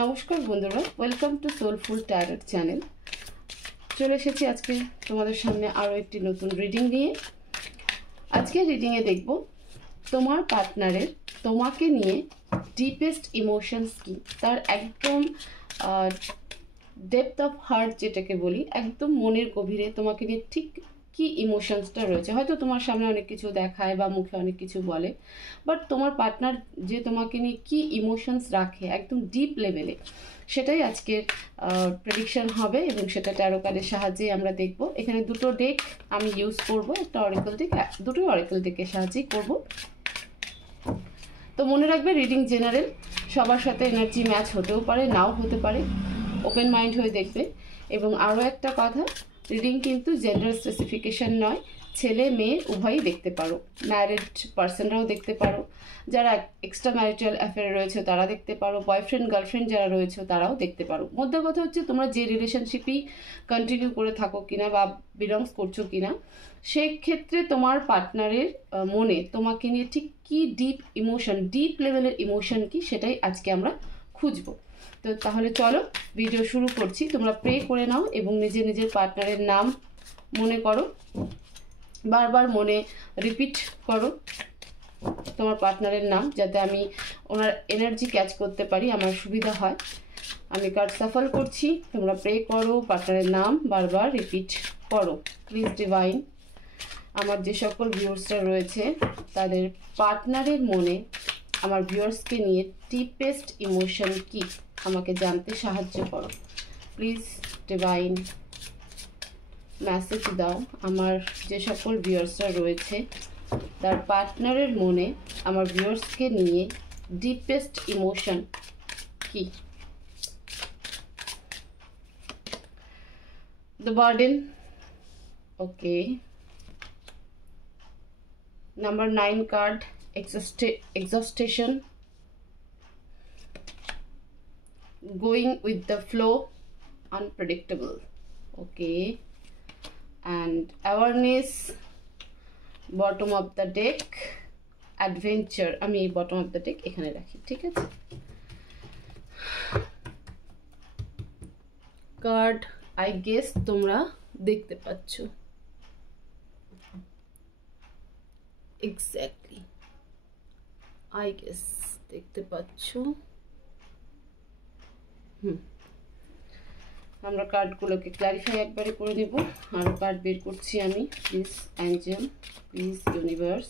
নমস্কার বন্ধুরা, welcome to soulful tarot channel. চলে এসেছি আজকে তোমাদের সামনে আরও একটি নতুন রিডিং নিয়ে। আজকে রিডিংয়ে দেখব তোমার পার্টনারের তোমাকে নিয়ে ডিপেস্ট ইমোশনস কি, তার একদম ডেপথ অফ হার্ট যেটাকে বলি, একদম মনের গভীরে তোমাকে নিয়ে ঠিক কি ইমোশনসটা রয়েছে। হয়তো তোমার সামনে অনেক কিছু দেখায় বা মুখে অনেক কিছু বলে, বাট তোমার পার্টনার যে তোমাকে নিয়ে কি ইমোশনস রাখে একদম ডিপ লেভেলে, সেটাই আজকের প্রেডিকশন হবে এবং সেটা ট্যারো কার্ডের সাহায্যেই আমরা দেখব। এখানে দুটো ডেক আমি ইউজ করব, একটা অরেকল ডেক, দুটোই অরেকল ডেকের সাহায্যেই করব। তো মনে রাখবে, রিডিং জেনারেল, সবার সাথে এনার্জি ম্যাচ হতেও পারে, নাও হতে পারে, ওপেন মাইন্ড হয়ে দেখবে। এবং আরও একটা কথা, রিডিং কিন্তু জেন্ডার স্পেসিফিকেশন নয়, ছেলে মেয়ে উভয়ই দেখতে পারো, ম্যারিড পার্সনরাও দেখতে পারো, যারা এক্সট্রা ম্যারিটাল অ্যাফেয়ারে রয়েছে তারা দেখতে পারো, বয়ফ্রেন্ড গার্লফ্রেন্ড যারা রয়েছে তারাও দেখতে পারো। মধ্যে কথা হচ্ছে তোমরা যে রিলেশনশিপই কন্টিনিউ করে থাকো কিনা বা বিলংস করছো কিনা, সেক্ষেত্রে তোমার পার্টনারের মনে তোমাকে নিয়ে ঠিক কি ডিপ ইমোশন, ডিপ লেভেলের ইমোশন কি, সেটাই আজকে আমরা খুঁজবো। তো তাহলে চলো ভিডিও শুরু করছি। তোমরা প্রে করে নাও এবং নিজের নিজের পার্টনারের নাম মনে করো, বারবার মনে রিপিট করো তোমার পার্টনারের নাম, যাতে আমি ওনার এনার্জি ক্যাচ করতে পারি, আমার সুবিধা হয়। আমি কার্ড সাফল করছি, তোমরা প্রে করো, পার্টনারের নাম বারবার রিপিট করো। প্লিজ ডিভাইন, আমার যে সকল ভিউয়ার্সরা রয়েছে তাদের পার্টনারের মনে আমার ভিউয়ার্সকে নিয়ে ডিপেস্ট ইমোশন কি আমাকে জানতে সাহায্য করো। প্লিজ ডিভাইন মেসেজ দাও, আমার যে সকল ভিউয়ার্সরা রয়েছে তার পার্টনারের মনে আমার ভিউয়ার্সকে নিয়ে ডিপেস্ট ইমোশন কি। The burden, okay. Number 9 card, exhaustion, going with the flow, unpredictable, okay. And awareness, bottom of the deck, adventure, আমি এই bottom of the deck এখানে রাখি, ঠিক আছে। কার্ড আই গেস তোমরা দেখতে পাচ্ছ, এক্স্যাক্টলি আই গেস দেখতে পাচ্ছ। আমরা কার্ডগুলোকে ক্লারিফাই একবারে করে নেব। আরও কার্ড বের করছি আমি। Please Angel, please universe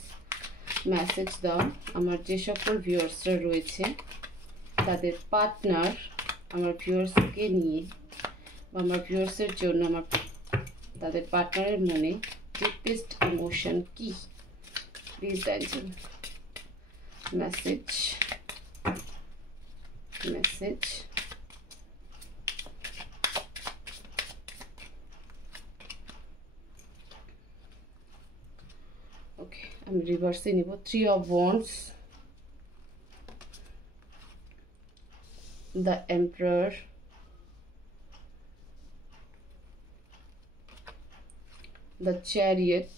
message দাও, আমার যে সকল ভিউয়ার্সরা রয়েছে তাদের পার্টনার আমার ভিউয়ার্সকে নিয়ে বা আমার ভিউয়ার্সের জন্য আমার তাদের পার্টনারের মনে ডিপেস্ট ইমোশন কি। Please angel, message. Okay, I'm reversing it. 3 of Wands, the Emperor, the Chariot,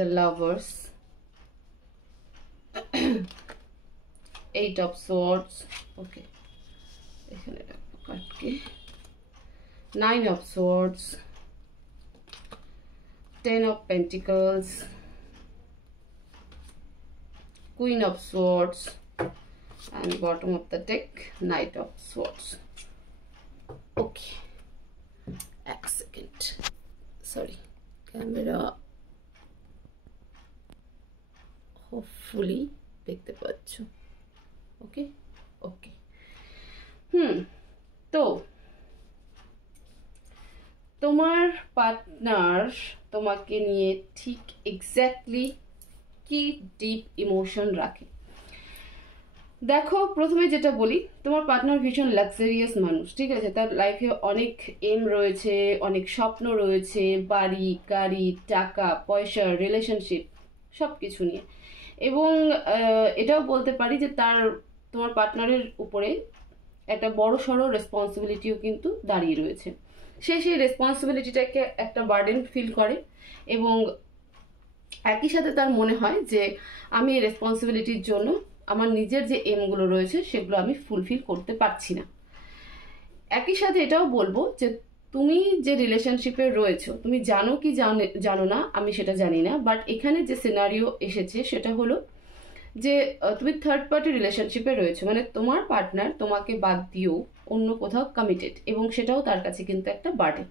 the Lovers, 8 of Swords, okay, 9 of Swords, 10 of Pentacles, Queen of Swords, and bottom of the deck, Knight of Swords. Okay, a second, sorry, camera hopefully দেখতে পাচ্ছ, ওকে ওকে। তো তোমার partner তোমাকে নিয়ে ঠিক exactly কি deep emotion রাখে। দেখো, প্রথমে যেটা বলি, তোমার পার্টনার ভীষণ লাক্সারিয়াস মানুষ, ঠিক আছে। তার লাইফে অনেক এম রয়েছে, অনেক স্বপ্ন রয়েছে, বাড়ি গাড়ি, টাকা পয়সা, রিলেশনশিপ, সব কিছু নিয়ে। এবং এটাও বলতে পারি যে তোমার পার্টনারের উপরে একটা বড় সড়ো রেসপন্সিবিলিটিও কিন্তু দাঁড়িয়ে রয়েছে। সেই রেসপন্সিবিলিটিটাকে একটা বার্ডেন ফিল করে এবং একই সাথে তার মনে হয় যে আমি এই রেসপন্সিবিলিটির জন্য আমার নিজের যে এমগুলো রয়েছে সেগুলো আমি ফুলফিল করতে পারছি না। একই সাথে এটাও বলবো যে তুমি যে রিলেশনশিপে রয়েছো, তুমি জানো কি জানো না আমি সেটা জানি না, বাট এখানে যে সিনারিও এসেছে সেটা হলো যে তুমি থার্ড পার্টি রিলেশনশিপে রয়েছো, মানে তোমার পার্টনার তোমাকে বাদ দিয়েও অন্য কোথাও কমিটেড, এবং সেটাও তার কাছে কিন্তু একটা বার্ডেন।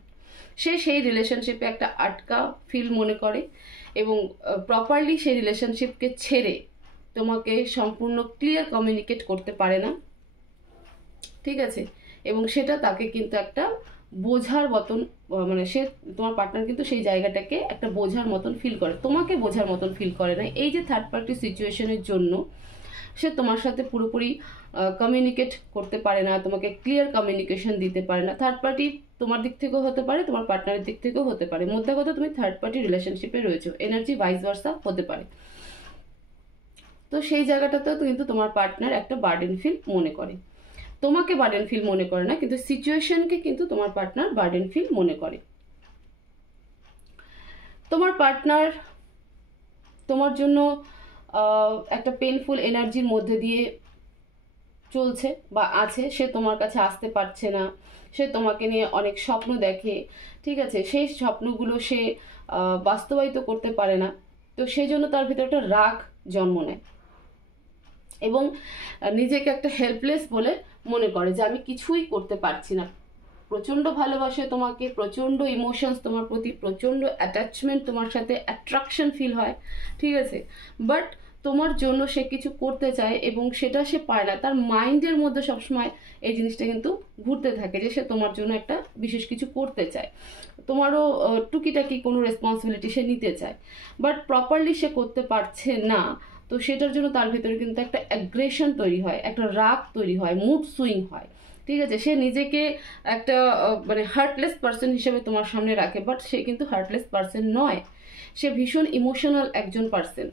সে সেই রিলেশনশিপে একটা আটকা ফিল মনে করে এবং প্রপারলি সেই রিলেশনশিপকে ছেড়ে তোমাকে সম্পূর্ণ ক্লিয়ার কমিউনিকেট করতে পারে না, ঠিক আছে। এবং সেটা তাকে কিন্তু একটা বোঝার মতন, মানে সে তোমার পার্টনার কিন্তু সেই জায়গাটাকে একটা বোঝার মতন ফিল করে, তোমাকে বোঝার মতন ফিল করে না। এই যে থার্ড পার্টি সিচুয়েশনের জন্য সে তোমার সাথে পুরোপুরি কমিউনিকেট করতে পারে না, তোমাকে ক্লিয়ার কমিউনিকেশন দিতে পারে না। থার্ড পার্টি তোমার দিক থেকেও হতে পারে, তোমার পার্টনারের দিক থেকেও হতে পারে। মধ্যে কথা তুমি থার্ড পার্টি রিলেশনশিপে রয়েছো, এনার্জি ভাইস ভার্সা হতে পারে। তো সেই জায়গাটাতেও কিন্তু তোমার পার্টনার একটা বার্ডেন ফিল মনে করে, তোমাকে বার্ডেন ফিল মনে করে না, কিন্তু সিচুয়েশনকে কিন্তু তোমার পার্টনার বার্ডেন ফিল মনে করে। তোমার পার্টনার তোমার জন্য একটা পেইনফুল এনার্জির মধ্যে দিয়ে চলছে বা আছে, সে তোমার কাছে আসতে পারছে না, সে তোমাকে নিয়ে অনেক স্বপ্ন দেখে, ঠিক আছে, সেই স্বপ্নগুলো সে বাস্তবায়িত করতে পারে না। তো সেই জন্য তার ভিতরে একটা রাগ জন্ম নেয় এবং নিজেকে একটা হেল্পলেস বলে মনে করে যে আমি কিছুই করতে পারছি না। প্রচণ্ড ভালোবাসে তোমাকে, প্রচণ্ড ইমোশনস তোমার প্রতি, প্রচণ্ড অ্যাটাচমেন্ট তোমার সাথে, অ্যাট্রাকশন ফিল হয়, ঠিক আছে, বাট তোমার জন্য সে কিছু করতে চায় এবং সেটা সে পারে না। তার মাইন্ডের মধ্যে সবসময় এই জিনিসটা কিন্তু ঘুরতে থাকে যে সে তোমার জন্য একটা বিশেষ কিছু করতে চায়, তোমারও টুকিটাকি কোনো রেসপন্সিবিলিটি সে নিতে চায়, বাট প্রপারলি সে করতে পারছে না। তো সেটার জন্য তার ভিতরে কিন্তু একটা অ্যাগ্রেশন তৈরি হয়, একটা রাগ তৈরি হয়, মুড সুইং হয়, ঠিক আছে। সে নিজেকে একটা মানে হার্টলেস পার্সন হিসেবে তোমার সামনে রাখে, বাট সে কিন্তু হার্টলেস পার্সন নয়, সে ভীষণ ইমোশনাল একজন পার্সন।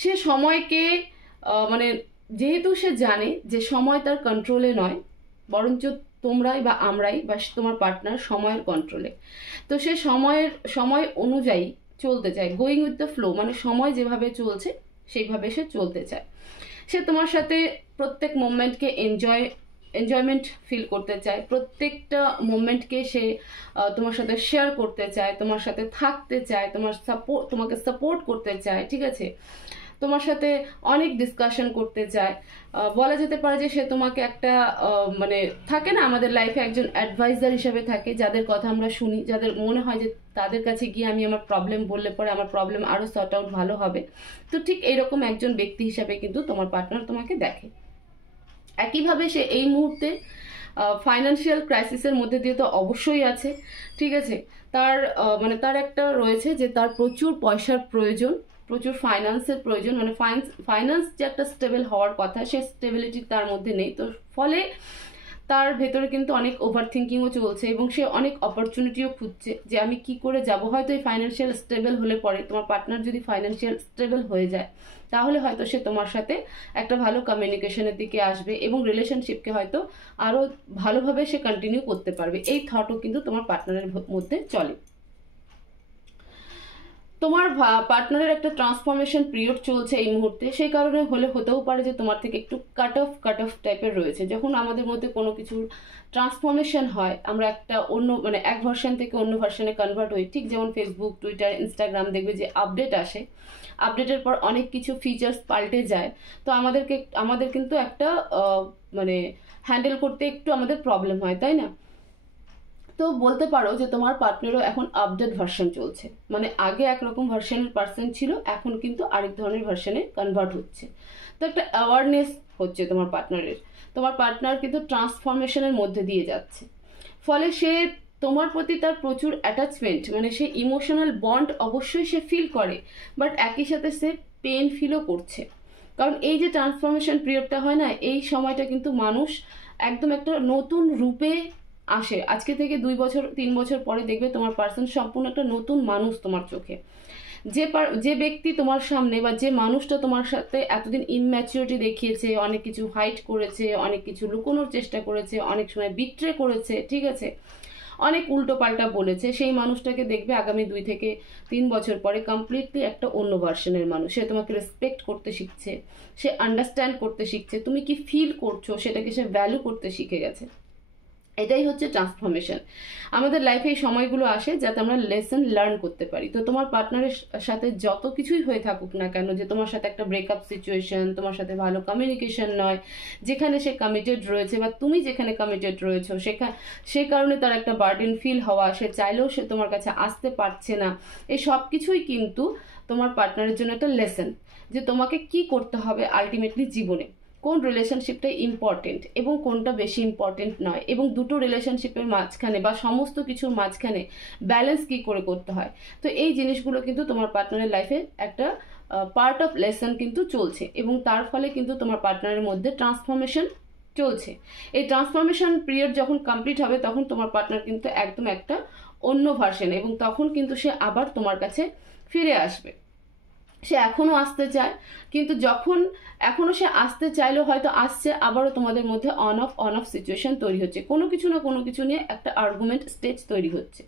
সে সময়কে মানে যেহেতু সে জানে যে সময় তার কন্ট্রোলে নয়, বরঞ্চ তোমরাই বা আমরাই বা তোমার পার্টনার সময়ের কন্ট্রোলে, তো সে সময় অনুযায়ী চলতে চায়, গোয়িং উইথ দ্য ফ্লো, মানে সময় যেভাবে চলছে সেইভাবে সে চলতে চায়। সে তোমার সাথে প্রত্যেক মোমেন্টকে এনজয়মেন্ট ফিল করতে চায়, প্রত্যেকটা মোমেন্টকে সে তোমার সাথে শেয়ার করতে চায়, তোমার সাথে থাকতে চায়, তোমাকে সাপোর্ট করতে চায়, ঠিক আছে, তোমার সাথে অনেক ডিসকাশন করতে চায়। বলা যেতে পারে যে সে তোমাকে একটা মানে থাকে না আমাদের লাইফে একজন অ্যাডভাইজার হিসেবে থাকে, যাদের কথা আমরা শুনি, যাদের মনে হয় যে তাদের কাছে গিয়ে আমি আমার প্রবলেম বললে পরে আমার প্রবলেম আরও সর্ট আউট ভালো হবে। তো ঠিক এইরকম একজন ব্যক্তি হিসাবে কিন্তু তোমার পার্টনার তোমাকে দেখে। একইভাবে সে এই মুহূর্তে ফাইন্যান্সিয়াল ক্রাইসিসের মধ্যে দিয়ে তো অবশ্যই আছে, ঠিক আছে। তার মানে তার একটা রয়েছে যে তার প্রচুর পয়সার প্রয়োজন, প্রচুর ফাইন্যান্সের প্রয়োজন, মানে ফাইন্যান্স যে একটা স্টেবল হওয়ার কথা সে স্টেবিলিটি তার মধ্যে নেই। তো ফলে তার ভেতরে কিন্তু অনেক ওভার থিঙ্কিংও চলছে এবং সে অনেক অপরচুনিটিও খুঁজছে যে আমি কি করে যাব। হয়তো এই ফাইন্যান্সিয়াল স্টেবল হলে পরে তোমার পার্টনার যদি ফাইন্যান্সিয়াল স্টেবল হয়ে যায় তাহলে হয়তো সে তোমার সাথে একটা ভালো কমিউনিকেশনের দিকে আসবে এবং রিলেশনশিপকে হয়তো আরও ভালোভাবে সে কন্টিনিউ করতে পারবে। এই থটও কিন্তু তোমার পার্টনারের মধ্যে চলে। তোমার পার্টনারের একটা ট্রান্সফরমেশন পিরিয়ড চলছে এই মুহূর্তে, সেই কারণে হতেও পারে যে তোমার থেকে একটু কাট অফ টাইপের রয়েছে। যখন আমাদের মধ্যে কোনো কিছুর ট্রান্সফরমেশন হয় আমরা একটা অন্য মানে এক ভার্সন থেকে অন্য ভার্সনে কনভার্ট হই, ঠিক যেমন ফেসবুক, টুইটার, ইনস্টাগ্রাম দেখবে যে আপডেট আসে, আপডেটের পর অনেক কিছু ফিচার্স পাল্টে যায়। তো আমাদের কিন্তু একটা মানে হ্যান্ডেল করতে একটু আমাদের প্রবলেম হয়, তাই না? তো বলতে পারো যে তোমার পার্টনারও এখন আপডেট ভার্সন চলছে, মানে আগে একরকম ভার্সনের পার্সন ছিল, এখন কিন্তু আরেক ধরনের ভার্সনে কনভার্ট হচ্ছে। তো একটা অ্যাওয়ারনেস হচ্ছে তোমার পার্টনার কিন্তু ট্রান্সফরমেশনের মধ্যে দিয়ে যাচ্ছে। ফলে সে তোমার প্রতি তার প্রচুর অ্যাটাচমেন্ট, মানে সে ইমোশনাল বন্ড অবশ্যই সে ফিল করে, বাট একই সাথে সে পেন ফিলও করছে। কারণ এই যে ট্রান্সফরমেশন পিরিয়ডটা হয় না, এই সময়টা কিন্তু মানুষ একদম একটা নতুন রূপে আসে। আজকে থেকে 2 বছর 3 বছর পরে দেখবে তোমার পার্সন সম্পূর্ণ একটা নতুন মানুষ তোমার চোখে। যে ব্যক্তি তোমার সামনে বা যে মানুষটা তোমার সাথে এতদিন ইনম্যাচুরিটি দেখিয়েছে, অনেক কিছু হাইড করেছে, অনেক কিছু লুকোনোর চেষ্টা করেছে, অনেক সময় বিট্রে করেছে, ঠিক আছে, অনেক উল্টো পাল্টা বলেছে, সেই মানুষটাকে দেখবে আগামী 2 থেকে 3 বছর পরে কমপ্লিটলি একটা অন্য ভার্সনের মানুষ। সে তোমাকে রেসপেক্ট করতে শিখছে, সে আন্ডারস্ট্যান্ড করতে শিখছে, তুমি কি ফিল করছো সেটাকে সে ভ্যালু করতে শিখে গেছে। এটাই হচ্ছে ট্রান্সফরমেশন। আমাদের লাইফে এই সময়গুলো আসে যাতে আমরা লেসন লার্ন করতে পারি। তো তোমার পার্টনারের সাথে যত কিছুই হয়ে থাকুক না কেন, যে তোমার সাথে একটা ব্রেকআপ সিচুয়েশন, তোমার সাথে ভালো কমিউনিকেশন নয়, যেখানে সে কমিটেড রয়েছে বা তুমি যেখানে কমিটেড রয়েছো সে কারণে তার একটা বার্ডেন ফিল হওয়া, সে চাইলেও সে তোমার কাছে আসতে পারছে না, এই সব কিছুই কিন্তু তোমার পার্টনারের জন্য একটা লেসন, যে তোমাকে কি করতে হবে আলটিমেটলি জীবনে, কোন রিলেশনশিপটা ইম্পর্টেন্ট এবং কোনটা বেশি ইম্পর্টেন্ট নয়, এবং দুটো রিলেশনশিপের মাঝখানে বা সমস্ত কিছুর মাঝখানে ব্যালেন্স কি করে করতে হয়। তো এই জিনিসগুলো কিন্তু তোমার পার্টনারের লাইফে একটা পার্ট অফ লেসন কিন্তু চলছে, এবং তার ফলে কিন্তু তোমার পার্টনারের মধ্যে ট্রান্সফরমেশন চলছে। এই ট্রান্সফরমেশন পিরিয়ড যখন কমপ্লিট হবে তখন তোমার পার্টনার কিন্তু একদম একটা অন্য ভার্সন, এবং তখন কিন্তু সে আবার তোমার কাছে ফিরে আসবে। সে এখনো আসতে চায়, কিন্তু যখন এখনো সে আসতে চাইলেও হয়তো আসছে, আবারও তোমাদের মধ্যে অন অফ সিচুয়েশন তৈরি হচ্ছে, কোনো কিছু না কোনো কিছু নিয়ে একটা আর্গুমেন্ট স্টেজ তৈরি হচ্ছে।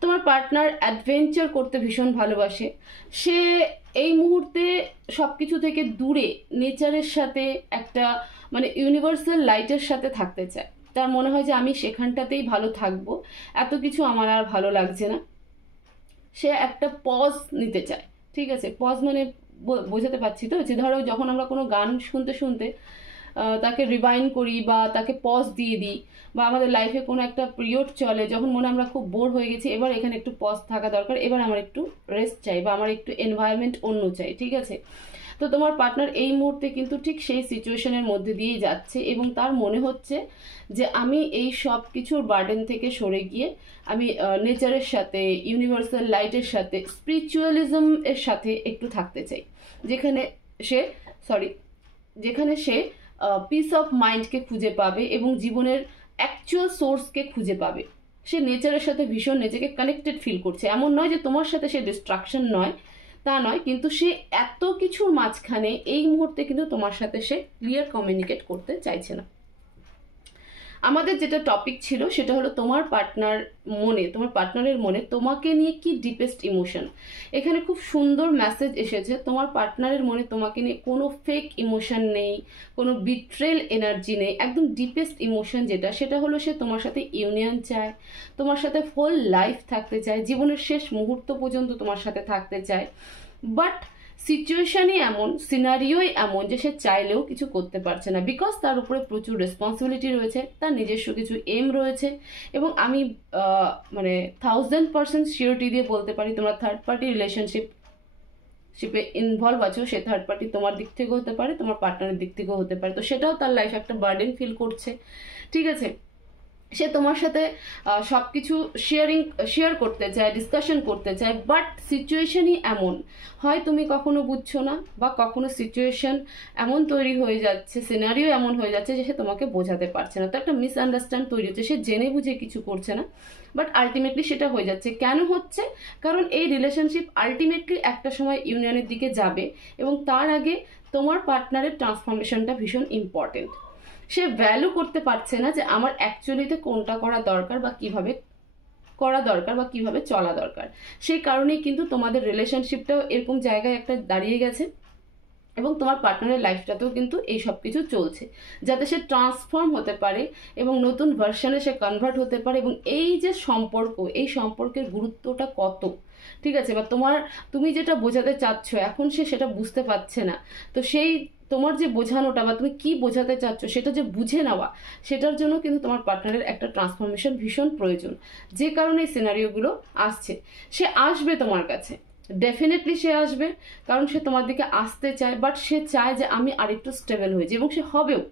তোমার পার্টনার অ্যাডভেঞ্চার করতে ভীষণ ভালোবাসে, সে এই মুহূর্তে সব কিছু থেকে দূরে নেচারের সাথে একটা মানে ইউনিভার্সাল লাইটের সাথে থাকতে চায়। তার মনে হয় যে আমি সেখানটাতেই ভালো থাকবো, এত কিছু আমার আর ভালো লাগছে না, সে একটা পজ নিতে চায়। ঠিক আছে, পজ মানে বোঝাতে পারছি তো, যে ধরো যখন আমরা কোনো গান শুনতে শুনতে তাকে রিভাইন্ড করি বা তাকে পজ দিয়ে দিই, বা আমাদের লাইফে কোনো একটা পিরিয়ড চলে যখন মনে আমরা খুব বোর হয়ে গেছি, এবার এখানে একটু পজ থাকা দরকার, এবার আমার একটু রেস্ট চাই বা আমার একটু এনভায়রনমেন্ট অন্য চাই। ঠিক আছে, তো তোমার পার্টনার এই মুহূর্তে কিন্তু ঠিক সেই সিচুয়েশনের মধ্যে দিয়ে যাচ্ছে, এবং তার মনে হচ্ছে যে আমি এই সব কিছুর বার্ডেন থেকে সরে গিয়ে আমি নেচারের সাথে, ইউনিভার্সাল লাইটের সাথে, স্পিরিচুয়ালিজম এর সাথে একটু থাকতে চাই, যেখানে সে পিস অফ মাইন্ডকে খুঁজে পাবে এবং জীবনের অ্যাকচুয়াল সোর্সকে খুঁজে পাবে। সে নেচারের সাথে ভীষণ নিজেকে কানেক্টেড ফিল করছে। এমন নয় যে তোমার সাথে সে ডিস্ট্রাকশন নয়, তা নয়, কিন্তু সে এত কিছুর মাঝখানে এই মুহূর্তে কিন্তু তোমার সাথে সে ক্লিয়ার কমিউনিকেট করতে চাইছে না। আমাদের যেটা টপিক ছিল সেটা হলো তোমার পার্টনারের মনে তোমাকে নিয়ে কি ডিপেস্ট ইমোশন। এখানে খুব সুন্দর মেসেজ এসেছে, তোমার পার্টনারের মনে তোমাকে নিয়ে কোনো ফেক ইমোশন নেই, কোনো বিট্রেল এনার্জি নেই। একদম ডিপেস্ট ইমোশন সেটা হলো সে তোমার সাথে ইউনিয়ন চায়, তোমার সাথে হোল লাইফ থাকতে চায়, জীবনের শেষ মুহূর্ত পর্যন্ত তোমার সাথে থাকতে চায়। বাট সিচুয়েশনই এমন, সিনারিওই এমন যে সে চাইলেও কিছু করতে পারছে না, বিকজ তার উপরে প্রচুর রেসপন্সিবিলিটি রয়েছে, তার নিজস্ব কিছু এম রয়েছে, এবং আমি মানে 1000% সিওরিটি দিয়ে বলতে পারি তোমরা থার্ড পার্টি রিলেশনশিপে ইনভলভ আছো। সে থার্ড পার্টি তোমার দিক থেকেও হতে পারে, তোমার পার্টনারের দিক থেকেও হতে পারে, তো সেটাও তার লাইফে একটা বার্ডেন ফিল করছে। ঠিক আছে, সে তোমার সাথে সব কিছু শেয়ার করতে চায়, ডিসকাশন করতে চায়, বাট সিচুয়েশনই এমন, হয় তুমি কখনো বুঝছো না, বা কখনো সিচুয়েশন এমন তৈরি হয়ে যাচ্ছে, সিনারিও এমন হয়ে যাচ্ছে যে সে তোমাকে বোঝাতে পারছে না, তো একটা মিসআন্ডারস্ট্যান্ড তৈরি হচ্ছে, সে জেনে বুঝে কিছু করছে না, বাট আলটিমেটলি সেটা হয়ে যাচ্ছে। কেন হচ্ছে? কারণ এই রিলেশনশিপ আলটিমেটলি একটা সময় ইউনিয়নের দিকে যাবে, এবং তার আগে তোমার পার্টনারের ট্রান্সফরমেশনটা ভীষণ ইম্পর্টেন্ট। সে ভ্যালু করতে পারছে না যে আমার অ্যাকচুয়ালিতে কোনটা করা দরকার বা কিভাবে করা দরকার বা কিভাবে চলা দরকার। সেই কারণেই কিন্তু তোমাদের রিলেশনশিপটাও এরকম জায়গায় একটা দাঁড়িয়ে গেছে, এবং তোমার পার্টনারের লাইফটাতেও কিন্তু এই সব কিছু চলছে, যাতে সে ট্রান্সফর্ম হতে পারে এবং নতুন ভার্সনে সে কনভার্ট হতে পারে। এবং এই যে সম্পর্ক, এই সম্পর্কের গুরুত্বটা কত, ঠিক আছে, বা তুমি যেটা বোঝাতে চাচ্ছ এখন সে সেটা বুঝতে পারছে না, তো সেই তোমার যে বোঝানোটা বা তুমি কি বোঝাতে চাচ্ছ সেটা যে বুঝে নেওয়া, সেটার জন্য কিন্তু তোমার পার্টনারের একটা ট্রান্সফরমেশন ভীষণ প্রয়োজন, যে কারণে এই সিনারিওগুলো আসছে। সে আসবে তোমার কাছে, ডেফিনেটলি সে আসবে, কারণ সে তোমার দিকে আসতে চায়, বাট সে চায় যে আমি আরেকটু স্টেবল হয়েছি, এবং সে হবেও।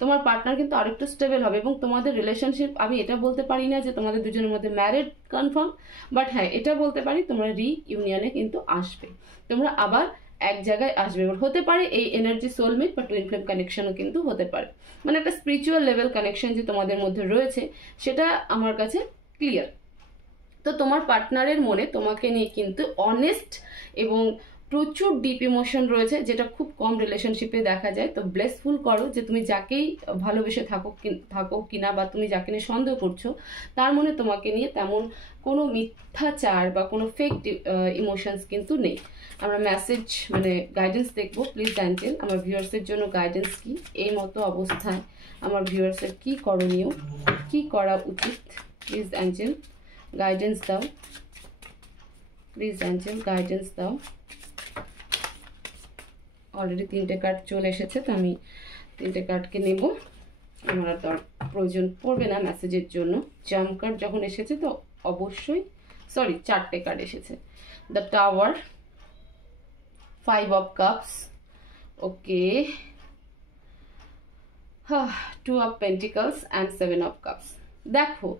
তোমার পার্টনার কিন্তু আরেকটু স্টেবল হবে, এবং তোমাদের রিলেশনশিপ, আমি এটা বলতে পারি না যে তোমাদের দুজনের মধ্যে ম্যারিড কনফার্ম, বাট হ্যাঁ এটা বলতে পারি তোমরা রিইউনিয়নে কিন্তু আসবে, তোমরা আবার এক জায়গায় আসবে। হতে পারে এই এনার্জি সোলমেট বা টুইন ফ্লেম কানেকশনও কিন্তু হতে পারে, মানে একটা স্পিরিচুয়াল লেভেল কানেকশন যে তোমাদের মধ্যে রয়েছে সেটা আমার কাছে ক্লিয়ার। তো তোমার পার্টনারের মনে তোমাকে নিয়ে কিন্তু অনেস্ট এবং প্রচুর ডিপ ইমোশন রয়েছে, যেটা খুব কম রিলেশনশিপে দেখা যায়। তো ব্লেসফুল করো যে তুমি যাকেই ভালোবেসে থাকো কিনা, বা তুমি যাকে নিয়ে সন্দেহ করছো তার মনে তোমাকে নিয়ে তেমন কোনো মিথ্যাচার বা কোনো ফেক ইমোশনস কিন্তু নেই। আমরা মেসেজ মানে গাইডেন্স দেখবো। প্লিজ অ্যাঞ্জেল, আমার ভিউয়ার্সের জন্য গাইডেন্স কি, এই মতো অবস্থায় আমার ভিউয়ার্সের কি করণীয়, কি করা উচিত। প্লিজ অ্যাঞ্জেল গাইডেন্স দাও, প্লিজ অ্যাঞ্জেল গাইডেন্স দাও। অলরেডি 3টে কার্ড চলে এসেছে, তো আমি 3টে কার্ডকে নেব। আমার আর প্রয়োজন পড়বে না মেসেজের জন্য। জাম্প কার্ড যখন এসেছে তো অবশ্যই, সরি 4টে কার্ড এসেছে। The tower, 5 of cups, okay, 2 of pentacles and 7 of cups. দেখো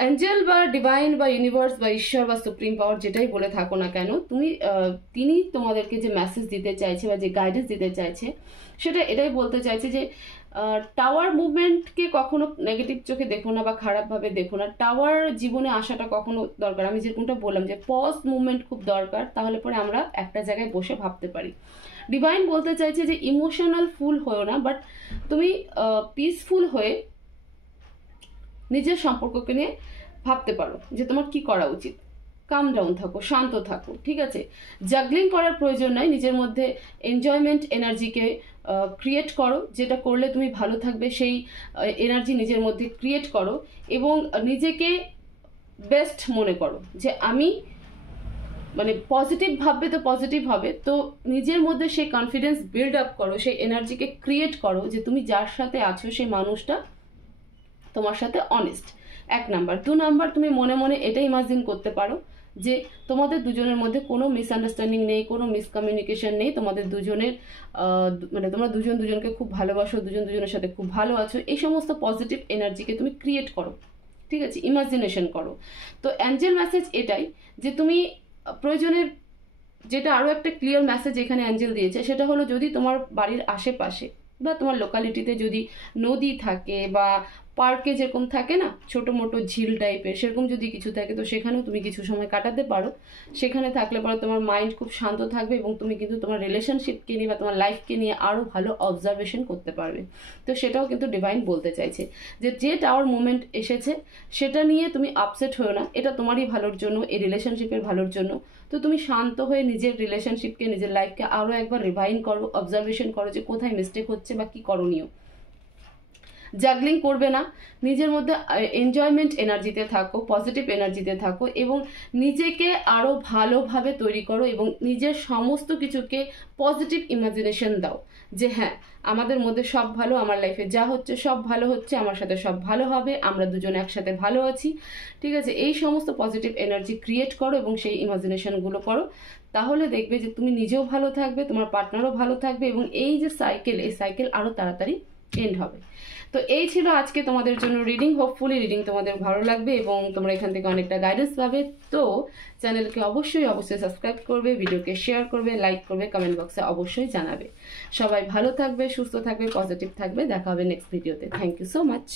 অ্যাঞ্জেল বা ডিভাইন বা ইউনিভার্স বা ঈশ্বর বা সুপ্রিম পাওয়ার যেটাই বলে থাকো না কেন, তিনি তোমাদেরকে যে মেসেজ দিতে চাইছে বা যে গাইডেন্স দিতে চাইছে সেটা এটাই বলতে চাইছে যে টাওয়ার মুভমেন্টকে কখনো নেগেটিভ চোখে দেখো না বা খারাপভাবে দেখো না। টাওয়ার জীবনে আসাটা কখনো দরকার, আমি যেরকমটা বললাম যে পজ মুভমেন্ট খুব দরকার, তাহলে পরে আমরা একটা জায়গায় বসে ভাবতে পারি। ডিভাইন বলতে চাইছে যে ইমোশনাল ফুল হয়েও না, বাট তুমি পিসফুল হয়ে নিজের সম্পর্ককে নিয়ে ভাবতে পারো যে তোমার কি করা উচিত। কাম ডাউন থাকো, শান্ত থাকো, ঠিক আছে। জাগলিং করার প্রয়োজন নয়, নিজের মধ্যে এনজয়মেন্ট এনার্জিকে ক্রিয়েট করো, যেটা করলে তুমি ভালো থাকবে সেই এনার্জি নিজের মধ্যে ক্রিয়েট করো এবং নিজেকে বেস্ট মনে করো যে আমি মানে পজিটিভ ভাববে তো পজিটিভ হবে। তো নিজের মধ্যে সেই কনফিডেন্স বিল্ড আপ করো, সেই এনার্জিকে ক্রিয়েট করো যে তুমি যার সাথে আছো সেই মানুষটা তোমার সাথে অনেস্ট। 1 নাম্বার। 2 নাম্বার, তুমি মনে মনে এটা ইমাজিন করতে পারো যে তোমাদের দুজনের মধ্যে কোনো মিসআন্ডারস্ট্যান্ডিং নেই, কোনো মিসকমিউনিকেশন নেই, তোমাদের দুজনের মানে তোমরা দুজন দুজনকে খুব ভালোবাসো, দুজন দুজনের সাথে খুব ভালো আছো। এই সমস্ত পজিটিভ এনার্জিকে তুমি ক্রিয়েট করো, ঠিক আছে, ইমাজিনেশন করো। তো অ্যাঞ্জেল মেসেজ এটাই যে তুমি প্রয়োজনে, যেটা আরও একটা ক্লিয়ার মেসেজ এখানে অ্যাঞ্জেল দিয়েছে সেটা হলো যদি তোমার বাড়ির আশেপাশে বা তোমার লোকালিটিতে যদি নদী থাকে বা পার্কে যেরকম থাকে না ছোটো মোটো ঝিল টাইপের, সেরকম যদি কিছু থাকে তো সেখানেও তুমি কিছু সময় কাটাতে পারো। সেখানে থাকলে পরে তোমার মাইন্ড খুব শান্ত থাকবে এবং তুমি কিন্তু তোমার রিলেশনশিপকে নিয়ে বা তোমার লাইফকে নিয়ে আরও ভালো অবজারভেশন করতে পারবে। তো সেটাও কিন্তু ডিভাইন বলতে চাইছে যে টাওয়ার মুভমেন্ট এসেছে সেটা নিয়ে তুমি আপসেট হয়েও না, এটা তোমারই ভালোর জন্য, এই রিলেশনশিপের ভালোর জন্য। তো তুমি শান্ত হয়ে নিজের রিলেশনশিপকে, নিজের লাইফকে আরও একবার রিভাইন করো, অবজারভেশন করো যে কোথায় মিস্টেক হচ্ছে বা কী করণীয়। জাগলিং করবে না, নিজের মধ্যে এনজয়মেন্ট এনার্জিতে থাকো, পজিটিভ এনার্জিতে থাকো এবং নিজেকে আরও ভালোভাবে তৈরি করো এবং নিজের সমস্ত কিছুকে পজিটিভ ইমাজিনেশন দাও যে হ্যাঁ আমাদের মধ্যে সব ভালো, আমার লাইফে যা হচ্ছে সব ভালো হচ্ছে, আমার সাথে সব ভালো হবে, আমরা দুজন একসাথে ভালো আছি, ঠিক আছে। এই সমস্ত পজিটিভ এনার্জি ক্রিয়েট করো এবং সেই ইমাজিনেশনগুলো করো, তাহলে দেখবে যে তুমি নিজেও ভালো থাকবে, তোমার পার্টনারও ভালো থাকবে এবং এই যে সাইকেল, এই সাইকেল আরও তাড়াতাড়ি এন্ড হবে। তো এই ছিল আজকে তোমাদের জন্য রিডিং। হোপফুলি রিডিং তোমাদের ভালো লাগবে এবং তোমরা এখান থেকে অনেকটা গাইডেন্স পাবে। তো চ্যানেলকে অবশ্যই সাবস্ক্রাইব করবে, ভিডিওকে শেয়ার করবে, লাইক করবে, কমেন্ট বক্সে অবশ্যই জানাবে। সবাই ভালো থাকবে, সুস্থ থাকবে, পজিটিভ থাকবে। দেখা হবে নেক্সট ভিডিওতে। Thank you so much.